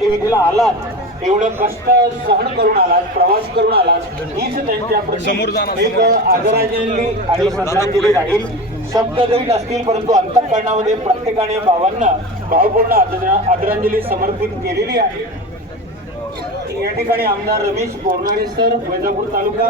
अंत्यविधीला आलात, एवढं कष्ट सहन करून आलात, प्रवास करून आलात, हीच त्यांच्या प्रती एक आदरांजली आणि श्रद्धांजली राहील. शब्द जरी नसतील परंतु अंतःकरणामध्ये प्रत्येकाने बाबांना भावपूर्ण आदरांजली समर्पित केलेली आहे. या ठिकाणी आमदार रमेश बोरनारे सर, वैजापूर तालुका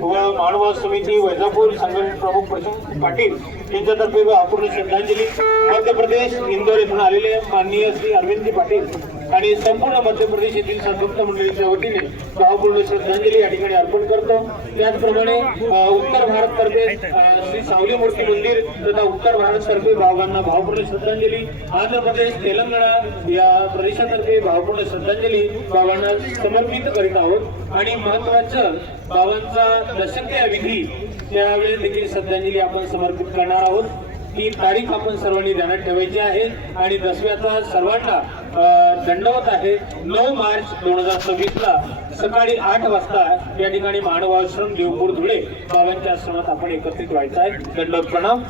व मानव समिती वैजापूर संघटन प्रमुख प्रशांत पाटील यांच्यातर्फे अपूर्ण श्रद्धांजली. मध्य प्रदेश इंदोर येथून आलेले माननीय श्री अरविंदजी पाटील आणि संपूर्ण मध्य प्रदेश येथील संतप्त मंडळीच्या वतीने भावपूर्ण श्रद्धांजली या ठिकाणी अर्पण करतो. त्याचप्रमाणे उत्तर भारत तर्फे श्री सावली मूर्ती मंदिर तथा उत्तर भारत तर्फे बाबांना भावपूर्ण श्रद्धांजली. आंध्र प्रदेश तेलंगणा या प्रदेशातर्फे भावपूर्ण श्रद्धांजली बाबांना समर्पित करीत आहोत. आणि महत्वाचं बाबांचा दशक्रिया विधी त्यावेळेस देखील श्रद्धांजली आपण समर्पित करणार आहोत. ही तारीख आपण सर्वांनी ध्यानात ठेवायची आहे. आणि दसव्याचा सर्वांना दंडवत आहे. 9 मार्च 2026 ला सकाळी 8 वाजता या ठिकाणी मानव आश्रम देवपूर धुळे बाबांच्या आश्रमात आपण एकत्रित व्हायचं आहे. दंडवत प्रणाम.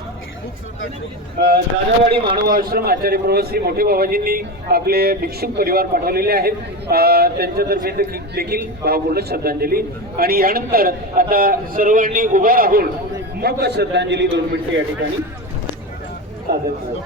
दानवाडी मानव आश्रम आचार्य प्रभू मोठे बाबाजींनी आपले भिक्षुक परिवार पाठवलेले आहेत. त्यांच्यातर्फे देखील भावपूर्ण श्रद्धांजली. आणि यानंतर आता सर्वांनी उभा राहून मग श्रद्धांजली 2 मिनिटे या ठिकाणी सादर करा.